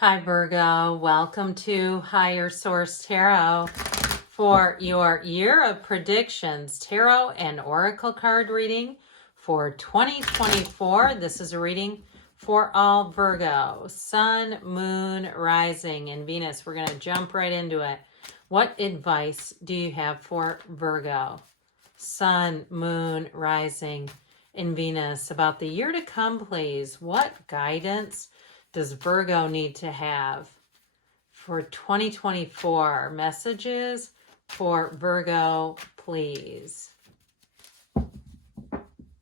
Hi Virgo, welcome to Higher Source Tarot for your year of predictions, tarot and oracle card reading for 2024. This is a reading for all Virgo, Sun, Moon, Rising, and Venus. We're going to jump right into it. What advice do you have for Virgo, Sun, Moon, Rising, and Venus about the year to come, please? What guidance does Virgo need to have for 2024? Messages for Virgo, please.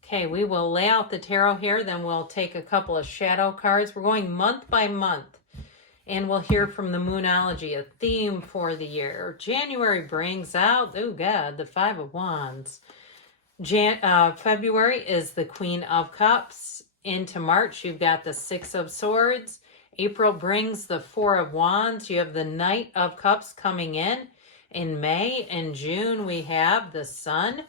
Okay, we will lay out the tarot here, then we'll take a couple of shadow cards. We're going month by month, and we'll hear from the Moonology, a theme for the year. January brings out, oh God, the Five of Wands. February is the Queen of Cups. Into March, you've got the Six of Swords. April brings the Four of Wands. You have the Knight of Cups coming in. In May and June, we have the Sun.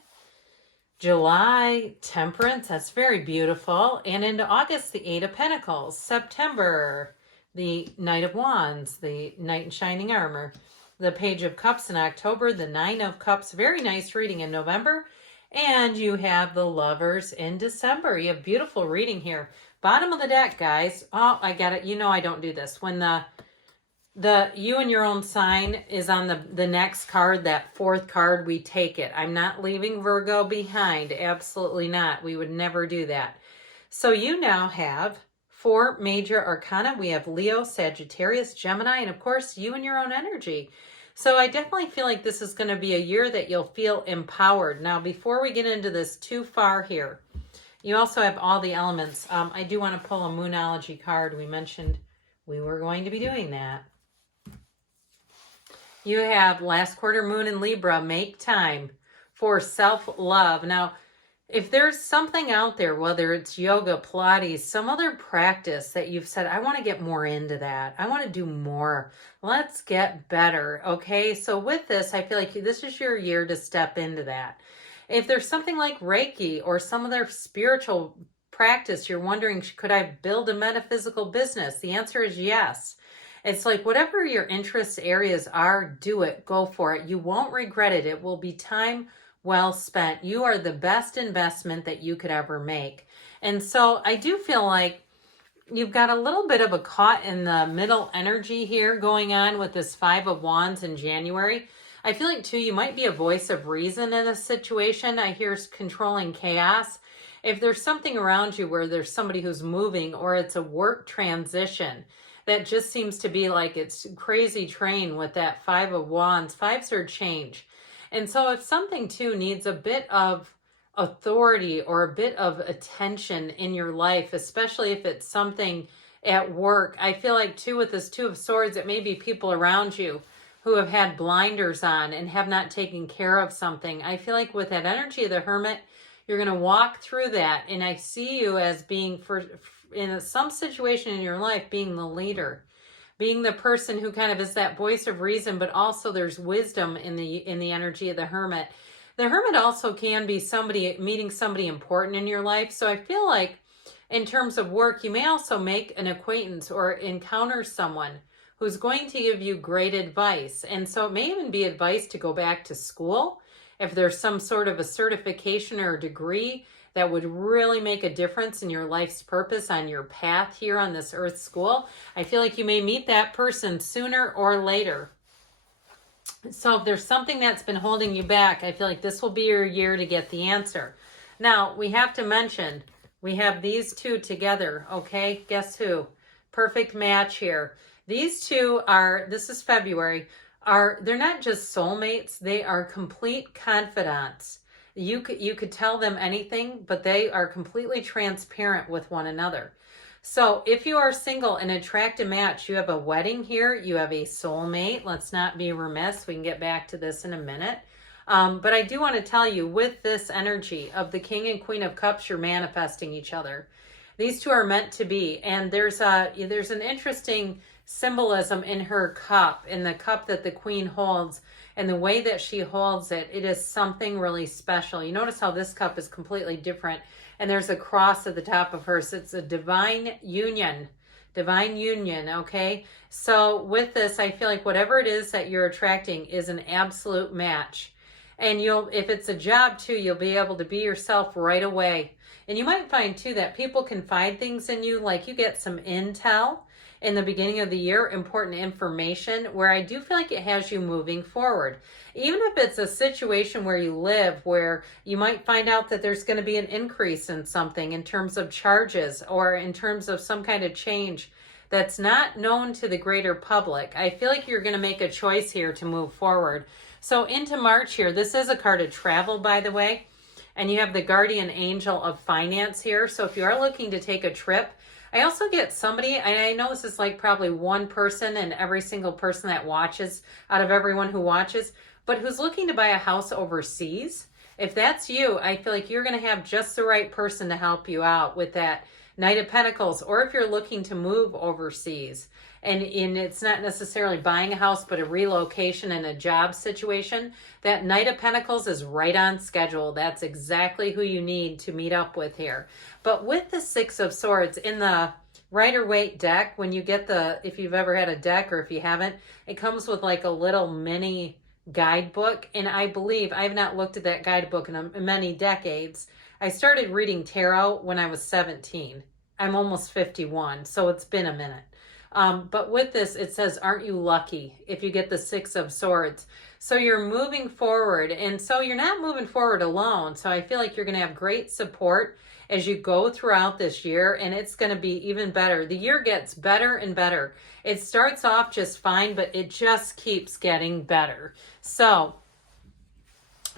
July, Temperance. That's very beautiful. And into August, the Eight of Pentacles. September, the Knight of Wands, the Knight in Shining Armor. The Page of Cups in October, the Nine of Cups. Very nice reading in November. And you have the Lovers in December. You have beautiful reading here. Bottom of the deck, guys. Oh, I got it. You know I don't do this. When the you and your own sign is on the next card, that fourth card, we take it. I'm not leaving Virgo behind. Absolutely not. We would never do that. So you now have 4 major arcana. We have Leo, Sagittarius, Gemini, and of course, you and your own energy. So I definitely feel like this is going to be a year that you'll feel empowered. Now, before we get into this too far here, you also have all the elements. I do want to pull a Moonology card. We mentioned we were going to be doing that. You have last quarter moon in Libra. Make time for self-love. Now, if there's something out there, whether it's yoga, Pilates, some other practice that you've said, I want to get more into that. I want to do more. Let's get better. Okay. So with this, I feel like this is your year to step into that. If there's something like Reiki or some other spiritual practice, you're wondering, could I build a metaphysical business? The answer is yes. It's like whatever your interest areas are, do it. Go for it. You won't regret it. It will be time well spent. You are the best investment that you could ever make. And so I do feel like you've got a little bit of a caught in the middle energy here going on with this Five of Wands in January. I feel like too, you might be a voice of reason in a situation. I hear controlling chaos. If there's something around you where there's somebody who's moving or it's a work transition, that just seems to be like it's crazy train with that Five of Wands. Fives are change. And so if something too needs a bit of authority or a bit of attention in your life, especially if it's something at work, I feel like too with this Two of Swords, it may be people around you who have had blinders on and have not taken care of something. I feel like with that energy of the Hermit, you're going to walk through that. And I see you as being, in some situation in your life, being the leader. Being the person who kind of is that voice of reason, but also there's wisdom in the energy of the Hermit. The Hermit also can be somebody meeting somebody important in your life. So I feel like in terms of work, you may also make an acquaintance or encounter someone who's going to give you great advice. And so it may even be advice to go back to school. If there's some sort of a certification or a degree that would really make a difference in your life's purpose on your path here on this Earth School, I feel like you may meet that person sooner or later. So if there's something that's been holding you back, I feel like this will be your year to get the answer. Now, we have to mention, we have these two together, okay? Guess who? Perfect match here. These two are, this is February, they're not just soulmates, they are complete confidants. You could tell them anything, but they are completely transparent with one another. So if you are single and attract a match, you have a wedding here, you have a soulmate. Let's not be remiss. We can get back to this in a minute. But I do want to tell you, with this energy of the King and Queen of Cups, you're manifesting each other. These two are meant to be. And there's an interesting symbolism in her cup, in the cup that the Queen holds. And the way that she holds it, it is something really special. You notice how this cup is completely different. And there's a cross at the top of hers. It's a divine union divine union, okay? So with this, I feel like whatever it is that you're attracting is an absolute match. And if it's a job too, you'll be able to be yourself right away. And you might find too that people confide things in you, like you get some intel in the beginning of the year, important information, where I do feel like it has you moving forward. Even if it's a situation where you live, where you might find out that there's going to be an increase in something in terms of charges or in terms of some kind of change that's not known to the greater public. I feel like you're going to make a choice here to move forward. So into March here, this is a card of travel, by the way, and you have the guardian angel of finance here. So if you are looking to take a trip, I also get somebody, and I know this is like probably one person and every single person that watches out of everyone who watches, but who's looking to buy a house overseas. If that's you, I feel like you're going to have just the right person to help you out with that Knight of Pentacles, or if you're looking to move overseas. And it's not necessarily buying a house, but a relocation and a job situation, that Knight of Pentacles is right on schedule. That's exactly who you need to meet up with here. But with the Six of Swords in the Rider-Waite deck, when you get if you've ever had a deck or if you haven't, it comes with like a little mini guidebook. And I believe, I have not looked at that guidebook in many decades. I started reading tarot when I was 17. I'm almost 51, so it's been a minute. But with this, it says, aren't you lucky if you get the Six of Swords? So you're moving forward, and so you're not moving forward alone. So I feel like you're going to have great support as you go throughout this year, and it's going to be even better. The year gets better and better. It starts off just fine, but it just keeps getting better. So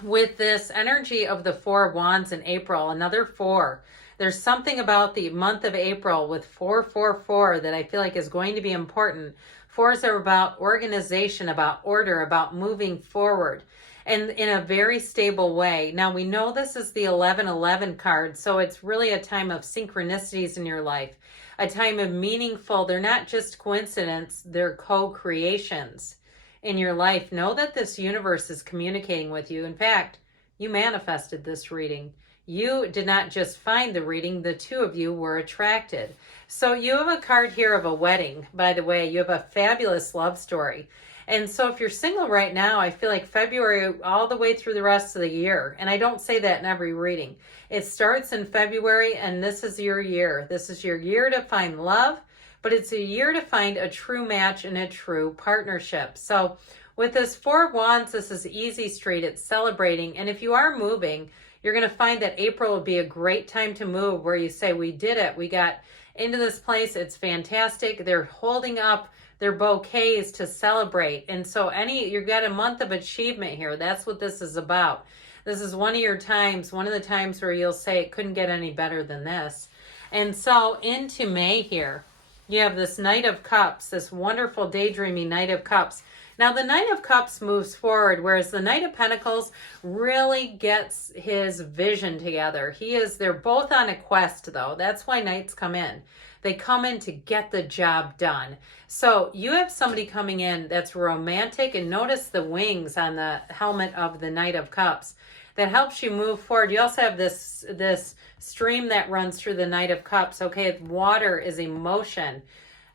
with this energy of the Four of Wands in April, another 4, there's something about the month of April with 444 that I feel like is going to be important. 4s are about organization, about order, about moving forward, and in a very stable way. Now, we know this is the 1111 card, so it's really a time of synchronicities in your life, a time of meaningful, they're not just coincidence, they're co-creations in your life. Know that this universe is communicating with you. In fact, you manifested this reading. You did not just find the reading, the two of you were attracted. So you have a card here of a wedding, by the way. You have a fabulous love story. And so if you're single right now, I feel like February all the way through the rest of the year, and I don't say that in every reading. It starts in February, and this is your year. This is your year to find love, but it's a year to find a true match and a true partnership. So with this Four of Wands, this is easy street. It's celebrating. And if you are moving, you're going to find that April will be a great time to move, where you say, we did it. We got into this place. It's fantastic. They're holding up their bouquets to celebrate. And so you've got a month of achievement here. That's what this is about. This is one of your times, one of the times where you'll say it couldn't get any better than this. And so into May here, you have this Knight of Cups, this wonderful daydreaming Knight of Cups. Now, the Knight of Cups moves forward, whereas the Knight of Pentacles really gets his vision together. They're both on a quest, though. That's why Knights come in. They come in to get the job done. So you have somebody coming in that's romantic, and notice the wings on the helmet of the Knight of Cups. That helps you move forward. You also have this stream that runs through the Knight of Cups. Okay, water is emotion.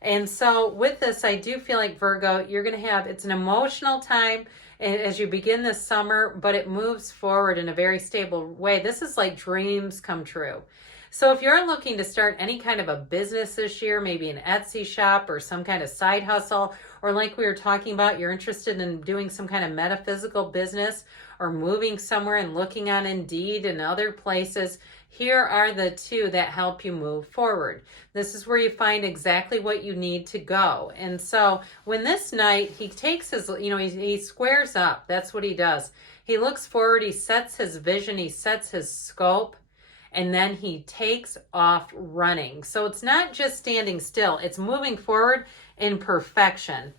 And so with this, I do feel like, Virgo, you're going to it's an emotional time as you begin this summer, but it moves forward in a very stable way. This is like dreams come true. So if you're looking to start any kind of a business this year, maybe an Etsy shop or some kind of side hustle, or like we were talking about, you're interested in doing some kind of metaphysical business or moving somewhere and looking on Indeed and other places, here are the two that help you move forward. This is where you find exactly what you need to go. And so when this Knight, he takes his, he squares up. That's what he does. He looks forward, he sets his vision, he sets his scope, and then he takes off running. So it's not just standing still, it's moving forward in perfection.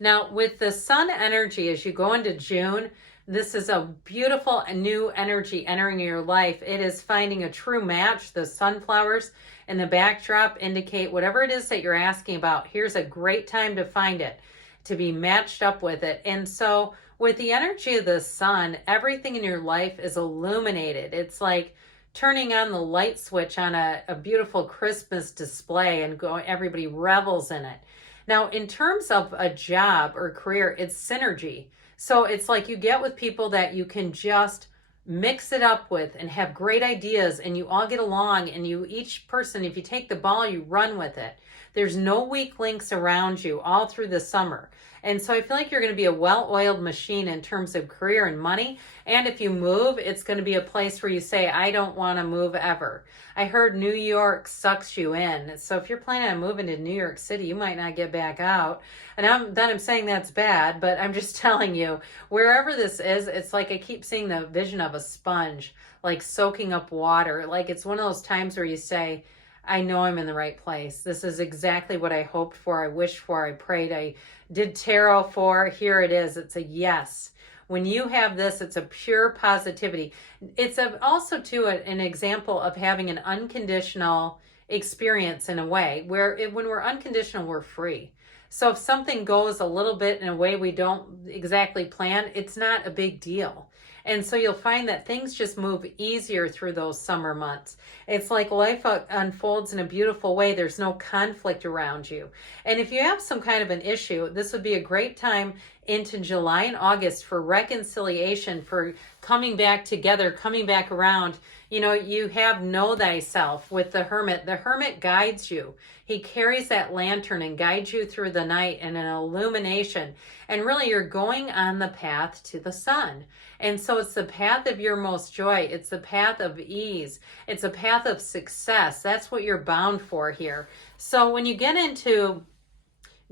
Now, with the Sun energy, as you go into June, this is a beautiful new energy entering your life. It is finding a true match. The sunflowers in the backdrop indicate whatever it is that you're asking about. Here's a great time to find it, to be matched up with it. And so with the energy of the sun, everything in your life is illuminated. It's like turning on the light switch on a beautiful Christmas display and everybody revels in it. Now, in terms of a job or career, it's synergy. So it's like you get with people that you can just mix it up with and have great ideas, and you all get along, and you, each person, if you take the ball, you run with it. There's no weak links around you all through the summer. And so I feel like you're going to be a well-oiled machine in terms of career and money. And if you move, it's going to be a place where you say, I don't want to move ever. I heard New York sucks you in. So if you're planning on moving to New York City, you might not get back out. And I'm saying that's bad, but I'm just telling you, wherever this is, it's like I keep seeing the vision of a sponge, like soaking up water. Like it's one of those times where you say, I know I'm in the right place. This is exactly what I hoped for, I wished for, I prayed, I did tarot for. Here it is. It's a yes. When you have this, it's a pure positivity. It's also, too, an example of having an unconditional experience in a way where when we're unconditional, we're free. So if something goes a little bit in a way we don't exactly plan, it's not a big deal. And so you'll find that things just move easier through those summer months. It's like life unfolds in a beautiful way. There's no conflict around you. And if you have some kind of an issue, this would be a great time into July and August for reconciliation, for coming back together, coming back around. You know, you have Know Thyself with the Hermit. The Hermit guides you. He carries that lantern and guides you through the night in an illumination. And really, you're going on the path to the sun. And so it's the path of your most joy. It's the path of ease. It's a path of success. That's what you're bound for here. So when you get into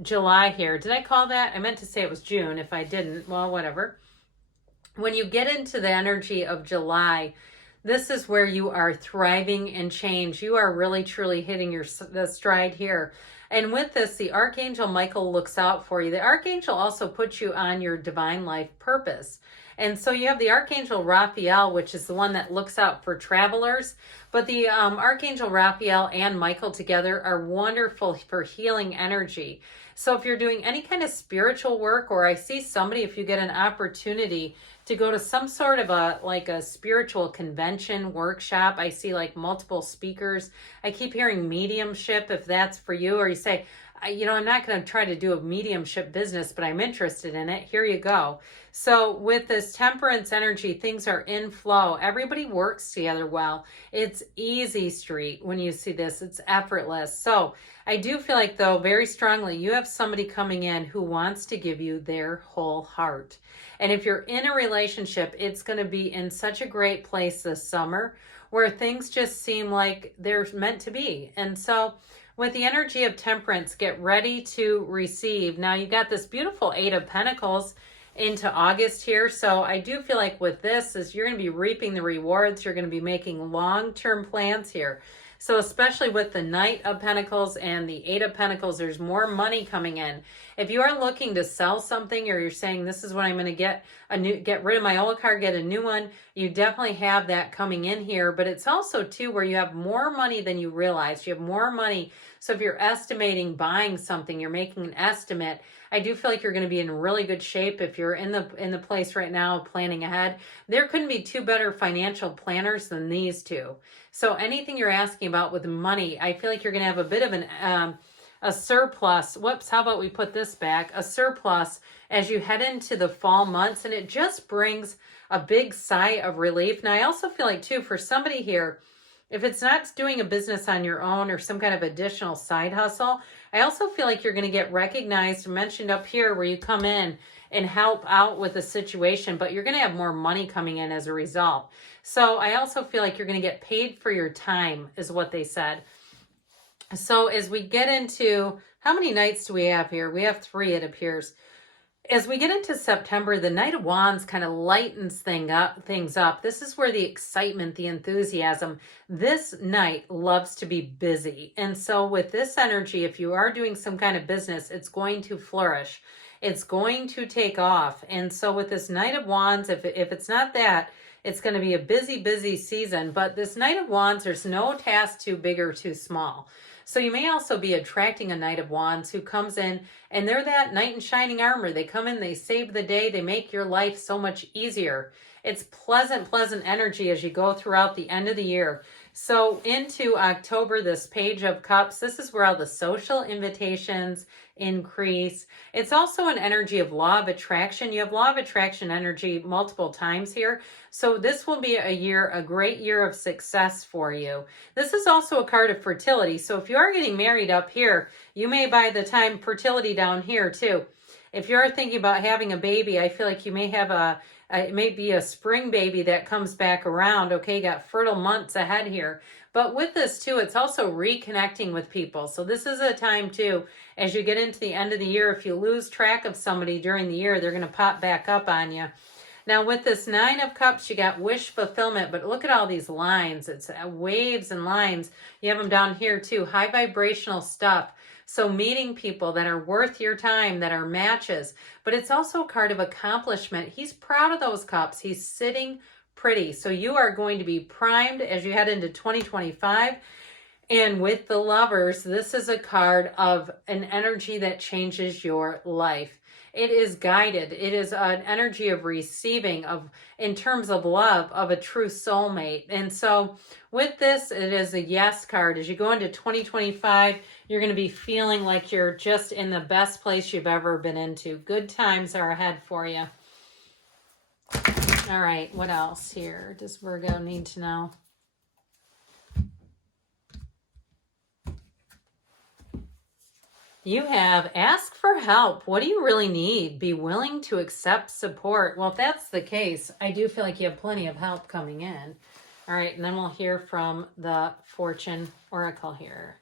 July here, did I call that? I meant to say it was June. If I didn't, well, whatever. When you get into the energy of July, this is where you are thriving in change. You are really, truly hitting the stride here. And with this, the Archangel Michael looks out for you. The Archangel also puts you on your divine life purpose. And so you have the Archangel Raphael, which is the one that looks out for travelers. But the Archangel Raphael and Michael together are wonderful for healing energy. So if you're doing any kind of spiritual work, or I see somebody, if you get an opportunity to go to some sort of a spiritual convention workshop, I see like multiple speakers. I keep hearing mediumship, if that's for you, or you say, I'm not going to try to do a mediumship business, but I'm interested in it. Here you go. So with this temperance energy, things are in flow. Everybody works together well. It's easy street when you see this. It's effortless. So I do feel like, though, very strongly, you have somebody coming in who wants to give you their whole heart. And if you're in a relationship, it's going to be in such a great place this summer where things just seem like they're meant to be. And so with the energy of temperance, get ready to receive. Now you got this beautiful Eight of Pentacles into August here. So I do feel like with this is you're going to be reaping the rewards. You're going to be making long-term plans here. So especially with the Knight of Pentacles and the Eight of Pentacles, there's more money coming in. If you are looking to sell something, or you're saying this is what I'm going to get rid of my old car, get a new one, you definitely have that coming in here. But it's also too where you have more money than you realize. You have more money. So if you're estimating buying something, you're making an estimate, I do feel like you're going to be in really good shape. If you're in the place right now planning ahead, there couldn't be two better financial planners than these two. So anything you're asking about with money, I feel like you're going to have a bit of a surplus. Whoops, how about we put this back? A surplus as you head into the fall months, and it just brings a big sigh of relief. Now, I also feel like, too, for somebody here, if it's not doing a business on your own or some kind of additional side hustle, I also feel like you're going to get recognized, mentioned up here, where you come in and help out with the situation, but you're going to have more money coming in as a result. So I also feel like you're going to get paid for your time, is what they said. So as we get into, how many nights do we have here? We have 3, it appears. As we get into September, the Knight of Wands kind of lightens things up. This is where the excitement, the enthusiasm, this knight loves to be busy. And so with this energy, if you are doing some kind of business, it's going to flourish. It's going to take off. And so with this Knight of Wands, if it's not that, it's going to be a busy, busy season. But this Knight of Wands, there's no task too big or too small. So you may also be attracting a Knight of Wands who comes in, and they're that knight in shining armor. They come in, they save the day, they make your life so much easier. It's pleasant, pleasant energy as you go throughout the end of the year. So into October, this Page of Cups, this is where all the social invitations increase. It's also an energy of law of attraction. You have law of attraction energy multiple times here. So this will be a great year of success for you. This is also a card of fertility. So if you are getting married up here, you may by the time fertility down here too. If you're thinking about having a baby, I feel like you may have it may be a spring baby that comes back around. Okay, you got fertile months ahead here. But with this too, it's also reconnecting with people. So this is a time too, as you get into the end of the year, if you lose track of somebody during the year, they're going to pop back up on you. Now with this 9 of Cups, you got wish fulfillment, but look at all these lines. It's waves and lines. You have them down here too, high vibrational stuff. So meeting people that are worth your time, that are matches, but it's also a card of accomplishment. He's proud of those cups. He's sitting pretty. So you are going to be primed as you head into 2025. And with the Lovers, this is a card of an energy that changes your life. It is guided. It is an energy of receiving, of in terms of love, of a true soulmate. And so with this, it is a yes card. As you go into 2025, you're going to be feeling like you're just in the best place you've ever been into. Good times are ahead for you. All right, what else here does Virgo need to know? You have ask for help. What do you really need? Be willing to accept support. Well, if that's the case, I do feel like you have plenty of help coming in. All right, and then we'll hear from the Fortune Oracle here.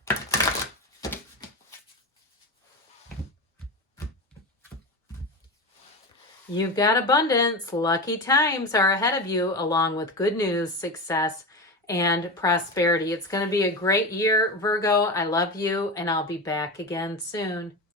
You've got abundance. Lucky times are ahead of you, along with good news, success, and prosperity. It's going to be a great year, Virgo. I love you, and I'll be back again soon.